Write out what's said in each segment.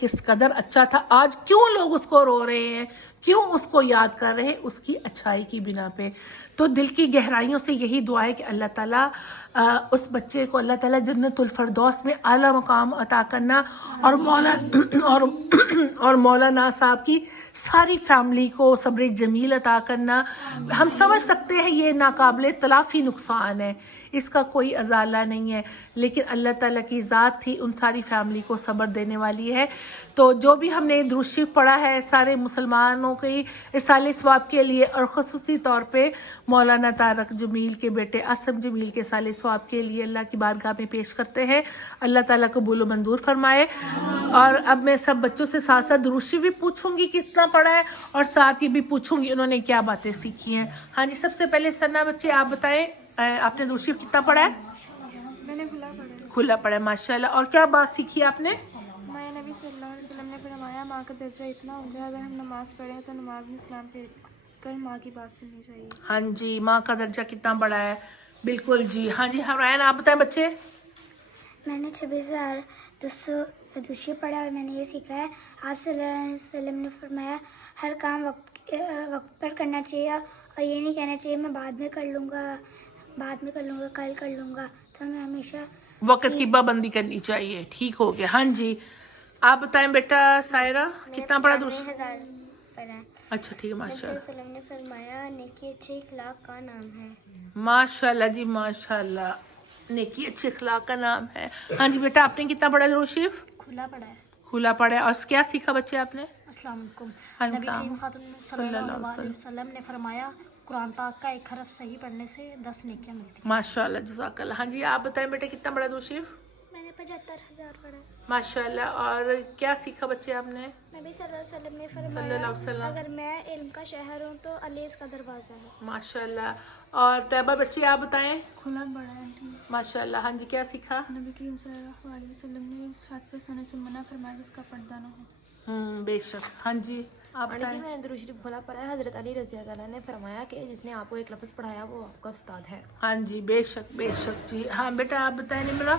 کس قدر اچھا تھا, آج کیوں لوگ اس کو رو رہے ہیں, کیوں اس کو یاد کر رہے ہیں, اس کی اچھائی کی بنا پہ. تو دل کی گہرائیوں سے یہی دعا ہے کہ اللہ تعالیٰ اس بچے کو اللہ تعالیٰ جنت الفردوس میں اعلیٰ مقام عطا کرنا, اور مولانا صاحب کی ساری فیملی کو صبر جمیل عطا کرنا. ہم سمجھ سکتے ہیں یہ ناقابل تلافی نقصان ہے, اس کا کوئی ازالہ نہیں ہے, لیکن اللہ تعالیٰ کی ذات تھی ان ساری فیملی کو صبر دینے والی ہے. تو جو بھی ہم نے درود شریف پڑھا ہے سارے مسلمانوں کی اصالہ ثواب کے لیے, اور خصوصی طور پہ مولانا طارق جمیل کے بیٹے اسم جمیل کے اصالہ ثواب کے لیے اللہ کی بارگاہ میں پیش کرتے ہیں. اللہ تعالیٰ قبول و منظور فرمائے. اور اب میں سب بچوں سے ساتھ ساتھ درود شریف بھی پوچھوں گی کتنا پڑھا ہے, اور ساتھ یہ بھی پوچھوں گی انہوں نے کیا باتیں سیکھی ہیں. ہاں جی, سب سے پہلے ثنا بچے آپ بتائیں, آپ نے درود شریف کتنا پڑھا ہے؟ میں نے کھلا پڑھا. کھلا پڑھا ہے, ماشاءاللہ. اور کیا بات سیکھی آپ نے؟ میں نبی صلی اللہ علیہ وسلم نے فرمایا ماں کا درجہ اتنا اونچا ہے, اگر ہم نماز پڑھیں تو نماز میں اسلام پہ کر ماں کی بات سننی چاہیے. ہاں جی, ماں کا درجہ کتنا بڑا ہے, بالکل جی. ہاں جی حرائن آپ بتائیں بچے. میں نے 26,200 درود شریف پڑھا, اور میں نے یہ سیکھا ہے آپ صلی اللہ علیہ وسلم نے فرمایا ہر کام وقت پر کرنا چاہیے, اور یہ نہیں کہنا چاہیے میں بعد میں کر لوں گا, کل کر لوں گا. تو ہمیں ہمیشہ وقت کی پابندی کرنی چاہیے. ٹھیک ہو گیا. ہاں جی, آپ بتائیں بیٹا سائرہ کتنا پڑھا درود شریف؟ 95,000 پڑھا. اچھا ٹھیک ہے, ماشاء اللہ. وسلم نے فرمایا نیکی اچھے اخلاق کا نام ہے. ماشاء اللہ جی, ماشاء اللہ, نیکی اچھے اخلاق کا نام ہے. ہاں جی بیٹا, آپ نے کتنا پڑھا درود شریف؟ کھلا پڑھا ہے. کھلا پڑھا ہے. اور کیا سیکھا بچے آپ نے؟ السلام علیکم. وعلیکم نبی السلام. کریم خاتون صلی اللہ علیہ وسلم نے فرمایا قرآن پاک کا ایک حرف صحیح پڑھنے سے 10 نیکیاں ملتی ہیں. ماشاء اللہ, جزاک اللہ. ہاں جی, آپ بتائیں بیٹا کتنا پڑھا درود شریف؟ میں نے 75,000 پڑھا. ماشاء اللہ. اور کیا سیکھا بچے آپ نے؟ نبی صلی اللہ علیہ وسلم نے صلی اللہ فرمایا علیہ وسلم. اگر میں علم کا شہر ہوں تو علی اس کا دروازہ ہے. ماشاء اللہ. اور طیبہ بچی آپ بتائیں. کھلا پڑھا ہے. ماشاء اللہ. ہاں جی, کیا سیکھا؟ نبی کریم صلی اللہ علیہ وسلم نے ساتھ پہ سونے سے منع فرمایا جس کا پردہ نہ ہو. بے شک. ہاں جی, آپ بتائیں. میں نے درود شریف کھلا پڑھا ہے. حضرت علی رضی اللہ عنہ نے فرمایا کہ جس نے آپ کو ایک لفظ پڑھایا وہ آپ کا استاد ہے. ہاں جی, بے شک بے شک جی. ہاں بیٹا آپ بتائیں. نمرہ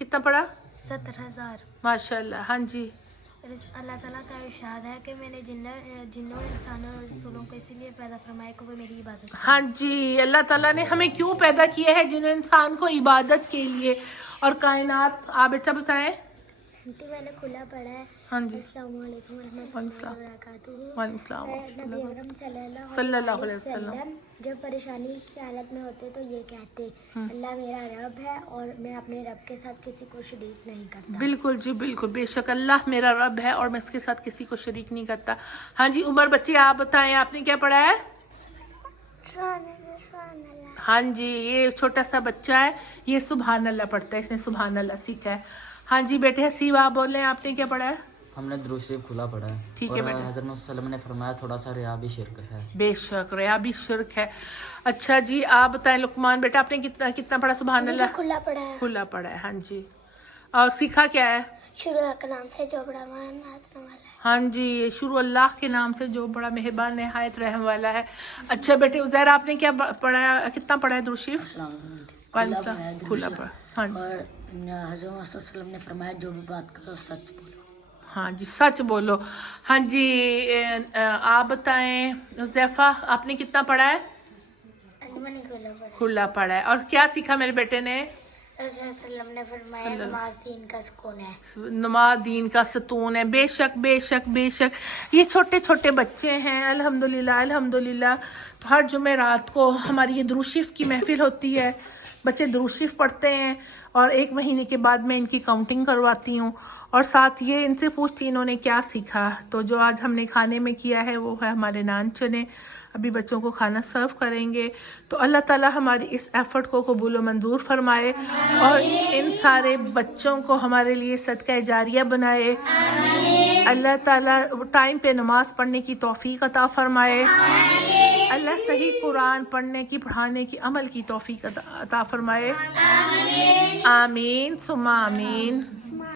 کتنا پڑھا؟ 70,000. ماشاء اللہ. ہاں جی, اللہ تعالیٰ کا ارشاد ہے کہ میں نے جنوں انسانوں اور رسولوں کو اسی لیے پیدا فرمایا کہ وہ میری عبادت کریں. ہاں جی, اللہ تعالیٰ نے ہمیں کیوں پیدا کیا ہے؟ جن انسان کو عبادت کے لیے. اور کائنات, آپ بیٹا بتائیں. میں نے کھلا پڑھا ہے. ہاں جی, السلام علیکم ورحمۃ اللہ وبرکاتہ. وعلیکم السلام. نبی اکرم صلی اللہ علیہ وسلم جب پریشانی کی حالت میں ہوتے تو یہ کہتے اللہ میرا رب ہے اور میں اپنے رب کے ساتھ کسی کو شریک نہیں کرتا. بالکل جی, بالکل. بے شک اللہ میرا رب ہے اور میں اس کے ساتھ کسی کو شریک نہیں کرتا. ہاں جی, عمر بچے آپ بتائیں, آپ نے کیا پڑھا ہے؟ ہاں جی, یہ چھوٹا سا بچہ ہے, یہ سبحان اللہ پڑھتا ہے, اس نے سبحان اللہ سیکھا ہے. ہاں جی بیٹے حسیب آپ بول رہے ہیں, آپ نے کیا پڑھا ہے؟ ہم نے درود شریف کھلا پڑھا ہے. ٹھیک ہے بیٹا. حضرت وسلم نے فرمایا تھوڑا سا ریا بھی شرک ہے. بے شک, ریا بھی شرک ہے. اچھا جی, آپ بتائیں لقمان بیٹا, آپ نے کتنا پڑھا سبحان اللہ؟ کھلا پڑا ہے. کھلا پڑھا ہے. ہاں جی, اور سیکھا کیا ہے؟ شروع کے نام سے جو بڑا نہایت رحم والا ہے. ہاں جی, شروع اللہ کے نام سے جو بڑا مہربان نہایت رحم والا ہے. اچھا بیٹے عزیر, آپ نے کیا پڑھا ہے, کتنا پڑھا ہے درود شریف؟ کھلا پڑھا. ہاں جی, اور حضرت محمد صلی اللہ علیہ وسلم نے فرمایا جو بھی بات کرو سچ بولو. ہاں جی, سچ بولو. ہاں جی, آپ بتائیں حذیفہ, آپ نے کتنا پڑھا ہے؟ میں نے کھلا پڑا. کھلا پڑھا ہے. اور کیا سیکھا میرے بیٹے نے؟ رسول اللہ صلی اللہ علیہ وسلم نے فرمایا نماز دین کا سکون ہے. نماز دین کا ستون ہے. بے شک بے شک بے شک. یہ چھوٹے چھوٹے بچے ہیں, الحمدللہ الحمدللہ. تو ہر جمعرات کو ہماری یہ درود شریف کی محفل ہوتی ہے, بچے درود شریف پڑھتے ہیں, اور 1 مہینے کے بعد میں ان کی کاؤنٹنگ کرواتی ہوں, اور ساتھ یہ ان سے پوچھتی انہوں نے کیا سیکھا. تو جو آج ہم نے کھانے میں کیا ہے وہ ہے ہمارے نان چنے. ابھی بچوں کو کھانا سرو کریں گے. تو اللہ تعالیٰ ہماری اس ایفرٹ کو قبول و منظور فرمائے, اور ان سارے بچوں کو ہمارے لیے صدقہ جاریہ بنائے. اللہ تعالیٰ ٹائم پہ نماز پڑھنے کی توفیق عطا فرمائے. اللہ صحیح قرآن پڑھنے کی, پڑھانے کی, عمل کی توفیق عطا فرمائے. آمین ثم آمین.